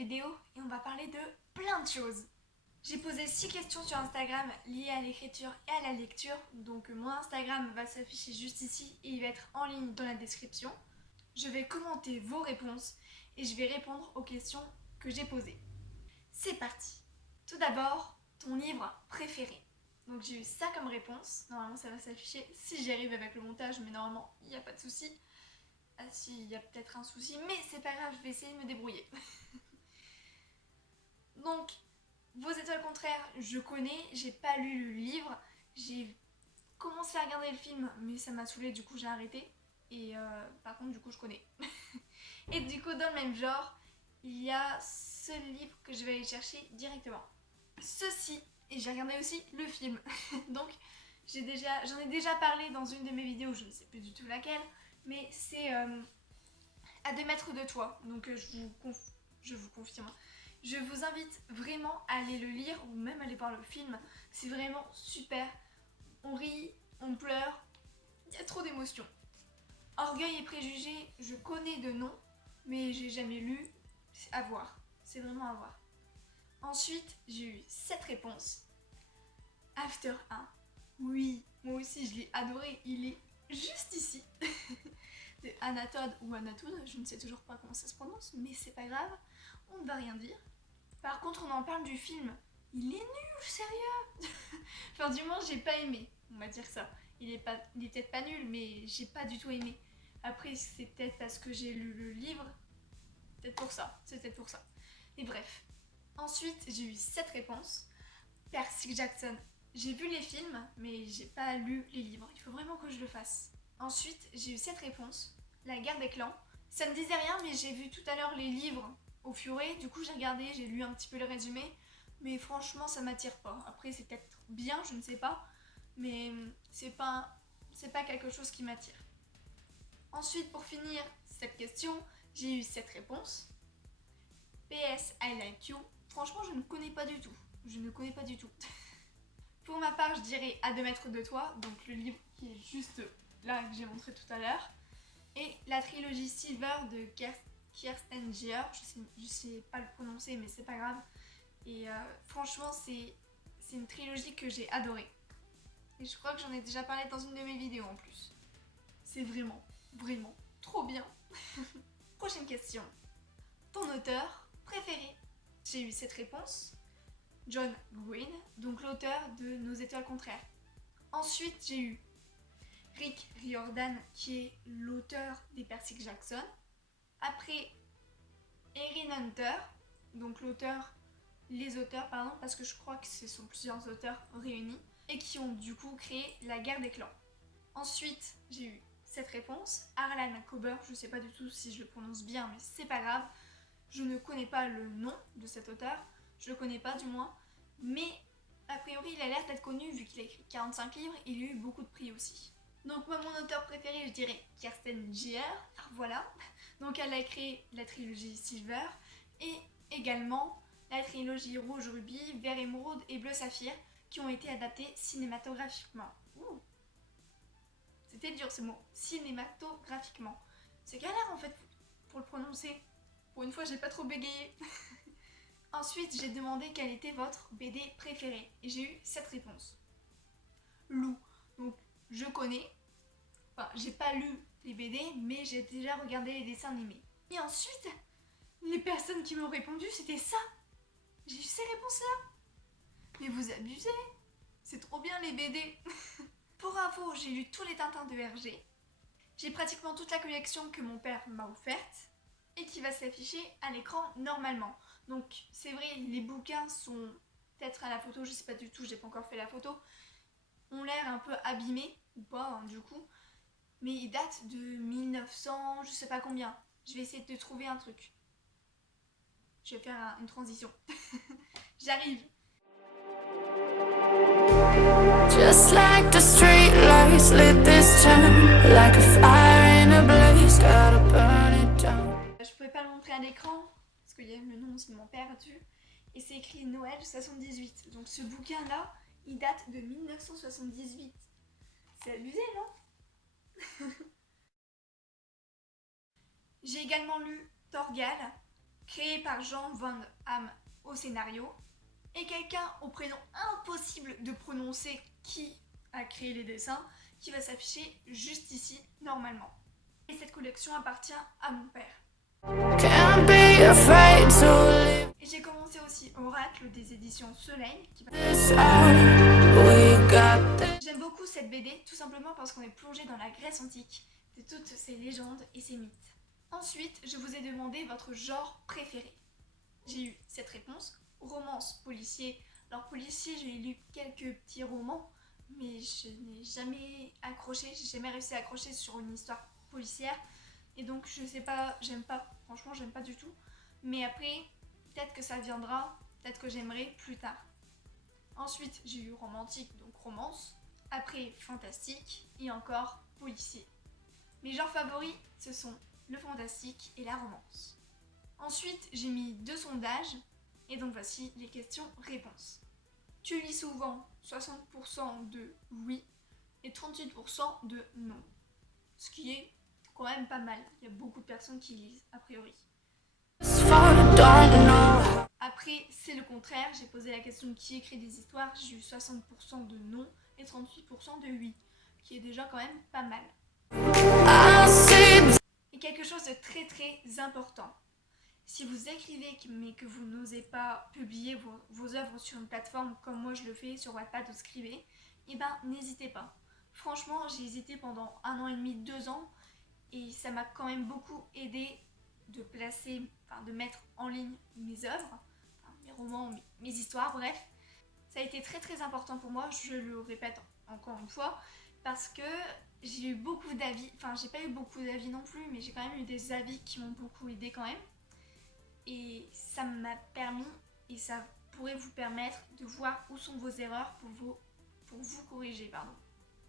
vidéo et on va parler de plein de choses. J'ai posé 6 questions sur Instagram liées à l'écriture et à la lecture. Donc mon Instagram va s'afficher juste ici et il va être en ligne dans la description. Je vais commenter vos réponses et je vais répondre aux questions que j'ai posées. C'est parti. Tout d'abord, ton livre préféré. Donc j'ai eu ça comme réponse. Normalement ça va s'afficher si j'y arrive avec le montage, mais normalement il n'y a pas de souci. Ah si, il y a peut-être un souci, mais c'est pas grave, je vais essayer de me débrouiller. Donc, Vos étoiles contraires, je connais, j'ai pas lu le livre, j'ai commencé à regarder le film, mais ça m'a saoulée, du coup j'ai arrêté. Et par contre, du coup, je connais. Et du coup, dans le même genre, il y a ce livre que je vais aller chercher directement. Ceci, et j'ai regardé aussi le film. Donc, j'en ai déjà parlé dans une de mes vidéos, je ne sais plus du tout laquelle, mais c'est à 2 mètres de toi. Donc, je vous confirme. Je vous invite vraiment à aller le lire ou même aller voir le film. C'est vraiment super. On rit, on pleure, il y a trop d'émotions. Orgueil et préjugés, je connais de nom, mais j'ai jamais lu. C'est à voir. C'est vraiment à voir. Ensuite, j'ai eu 7 réponses. After 1. Oui, moi aussi je l'ai adoré. Il est juste ici. De Anatode ou Anatoud, je ne sais toujours pas comment ça se prononce, mais c'est pas grave, on ne va rien dire. Par contre, on en parle du film. Il est nul, sérieux. Enfin, du moins, j'ai pas aimé, on va dire ça. Il est peut-être pas nul, mais j'ai pas du tout aimé. Après, c'est peut-être parce que j'ai lu le livre. Peut-être pour ça, c'est peut-être pour ça. Et bref. Ensuite, j'ai eu 7 réponses. Percy Jackson. J'ai vu les films, mais j'ai pas lu les livres. Il faut vraiment que je le fasse. Ensuite, j'ai eu 7 réponses. La guerre des clans. Ça me disait rien, mais j'ai vu tout à l'heure les livres au Furet. Du coup, j'ai regardé, j'ai lu un petit peu le résumé. Mais franchement, ça m'attire pas. Après, c'est peut-être bien, je ne sais pas. Mais c'est pas quelque chose qui m'attire. Ensuite, pour finir cette question, j'ai eu 7 réponses. PS, I like you. Franchement, je ne connais pas du tout. Je ne connais pas du tout. Pour ma part, je dirais À 2 mètres de toi, donc le livre qui est juste là que j'ai montré tout à l'heure. Et la trilogie Silver de Kirsten Gier, je sais pas le prononcer, mais c'est pas grave. Et franchement, c'est une trilogie que j'ai adorée. Et je crois que j'en ai déjà parlé dans une de mes vidéos en plus. C'est vraiment, vraiment trop bien. Prochaine question. Ton auteur préféré? J'ai eu cette réponse. John Green, donc l'auteur de Nos étoiles contraires. Ensuite, j'ai eu Rick Riordan, qui est l'auteur des Percy Jackson. Après, Erin Hunter, donc les auteurs, parce que je crois que ce sont plusieurs auteurs réunis, et qui ont du coup créé la guerre des clans. Ensuite, j'ai eu cette réponse, Harlan Cober, je sais pas du tout si je le prononce bien, mais c'est pas grave. Je ne connais pas le nom de cet auteur, je le connais pas du moins, mais a priori il a l'air d'être connu vu qu'il a écrit 45 livres, il a eu beaucoup de prix aussi. Donc moi, mon auteur préféré, je dirais Kirsten Gier, voilà. Donc elle a créé la trilogie Silver et également la trilogie Rouge Rubis, Vert Émeraude et Bleu Saphir qui ont été adaptés cinématographiquement. Ouh. C'était dur ce mot, cinématographiquement. C'est galère en fait pour le prononcer. Pour une fois, j'ai pas trop bégayé. Ensuite, j'ai demandé quelle était votre BD préférée et j'ai eu cette réponse. Lou. Donc je connais, enfin j'ai pas lu les BD, mais j'ai déjà regardé les dessins animés. Et ensuite, les personnes qui m'ont répondu, c'était ça. J'ai eu ces réponses-là. Mais vous abusez. C'est trop bien les BD. Pour info, j'ai lu tous les Tintins de Hergé. J'ai pratiquement toute la collection que mon père m'a offerte et qui va s'afficher à l'écran normalement. Donc c'est vrai, les bouquins sont peut-être à la photo, je sais pas du tout, j'ai pas encore fait la photo, ont l'air un peu abîmés, ou pas hein, du coup, mais ils datent de 1900, je sais pas combien. Je vais essayer de trouver un truc. Je vais faire une transition. J'arrive. Just like the street lights lit this town, like a fire in a blaze, gotta burn it down. Je pouvais pas le montrer à l'écran parce qu'il y a le nom aussi de mon père dessus et c'est écrit Noël 78. Donc ce bouquin là, il date de 1978. C'est abusé, non? J'ai également lu Torgal, créé par Jean Van Hamme au scénario, et quelqu'un au prénom impossible de prononcer qui a créé les dessins, qui va s'afficher juste ici, normalement. Et cette collection appartient à mon père. Et j'ai commencé aussi Oracle des éditions Soleil. J'aime beaucoup cette BD, tout simplement parce qu'on est plongé dans la Grèce antique, de toutes ces légendes et ces mythes. Ensuite, je vous ai demandé votre genre préféré. J'ai eu cette réponse, romance, policier. Alors policier, j'ai lu quelques petits romans, mais je n'ai jamais accroché, j'ai jamais réussi à accrocher sur une histoire policière. Et donc je sais pas, j'aime pas, franchement j'aime pas du tout. Mais après, peut-être que ça viendra, peut-être que j'aimerai plus tard. Ensuite, j'ai eu romantique, donc romance. Après, fantastique et encore policier. Mes genres favoris, ce sont le fantastique et la romance. Ensuite, j'ai mis 2 sondages et donc voici les questions-réponses. Tu lis souvent 60% de oui et 38% de non. Ce qui est quand même pas mal. Il y a beaucoup de personnes qui lisent a priori. Après, c'est le contraire. J'ai posé la question qui écrit des histoires. J'ai eu 60% de non et 38% de oui, qui est déjà quand même pas mal. Et quelque chose de très très important. Si vous écrivez mais que vous n'osez pas publier vos œuvres sur une plateforme comme moi je le fais sur Wattpad ou Scribd, eh ben n'hésitez pas. Franchement, j'ai hésité pendant 1 an et demi, 2 ans et ça m'a quand même beaucoup aidé de placer, de mettre en ligne mes œuvres, mes romans, mes histoires, bref. Ça a été très très important pour moi, je le répète encore une fois, parce que j'ai eu beaucoup d'avis, j'ai pas eu beaucoup d'avis non plus, mais j'ai quand même eu des avis qui m'ont beaucoup aidé quand même. Et ça m'a permis, et ça pourrait vous permettre de voir où sont vos erreurs pour vous corriger.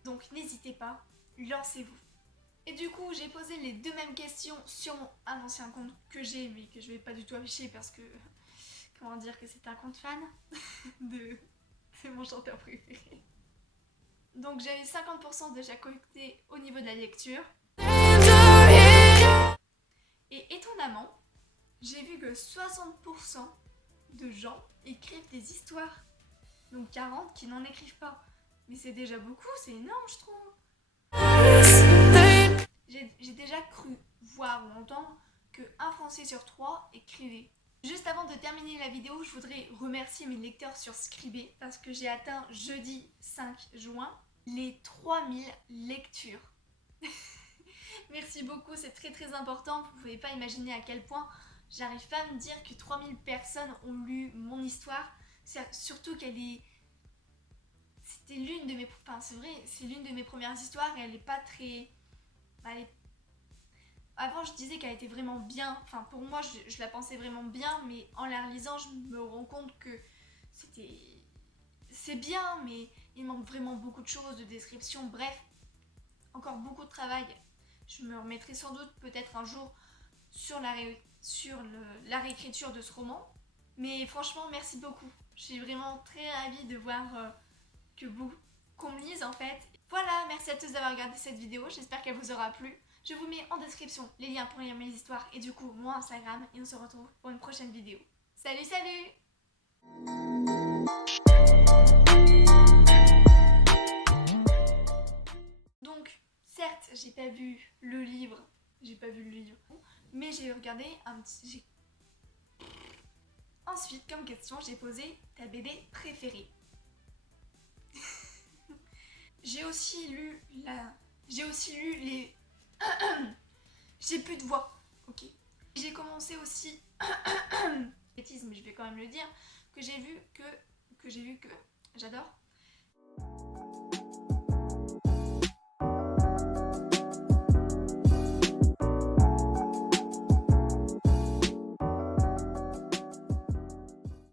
Donc n'hésitez pas, lancez-vous. Et du coup, j'ai posé les 2 mêmes questions sur un ancien compte que j'ai, mais que je vais pas du tout afficher parce que, comment dire, que c'est un compte fan de mon chanteur préféré. Donc j'avais 50% déjà collecté au niveau de la lecture. Et étonnamment, j'ai vu que 60% de gens écrivent des histoires. Donc 40 qui n'en écrivent pas. Mais c'est déjà beaucoup, c'est énorme je trouve. J'ai déjà cru voir ou entendre que 1 Français sur 3 écrivait. Juste avant de terminer la vidéo, je voudrais remercier mes lecteurs sur Scribd parce que j'ai atteint jeudi 5 juin les 3000 lectures. Merci beaucoup, c'est très très important, vous ne pouvez pas imaginer à quel point j'arrive pas à me dire que 3000 personnes ont lu mon histoire, surtout qu'elle est... C'était l'une de mes... c'est vrai, c'est l'une de mes premières histoires et elle est pas très... Avant je disais qu'elle était vraiment bien, pour moi je la pensais vraiment bien, mais en la relisant je me rends compte que c'est bien, mais il manque vraiment beaucoup de choses, de description, bref, encore beaucoup de travail. Je me remettrai sans doute peut-être un jour sur la réécriture de ce roman. Mais franchement, merci beaucoup. Je suis vraiment très ravie de voir qu'on me lise en fait. Voilà, merci à tous d'avoir regardé cette vidéo. J'espère qu'elle vous aura plu. Je vous mets en description les liens pour lire mes histoires et du coup mon Instagram. Et on se retrouve pour une prochaine vidéo. Salut, salut! Donc, certes, j'ai pas vu le livre, mais j'ai regardé un petit... Ensuite, comme question, j'ai posé ta BD préférée. J'ai aussi lu les... J'ai plus de voix, ok. J'ai commencé aussi... bêtise, mais je vais quand même le dire, que j'ai vu que... J'adore.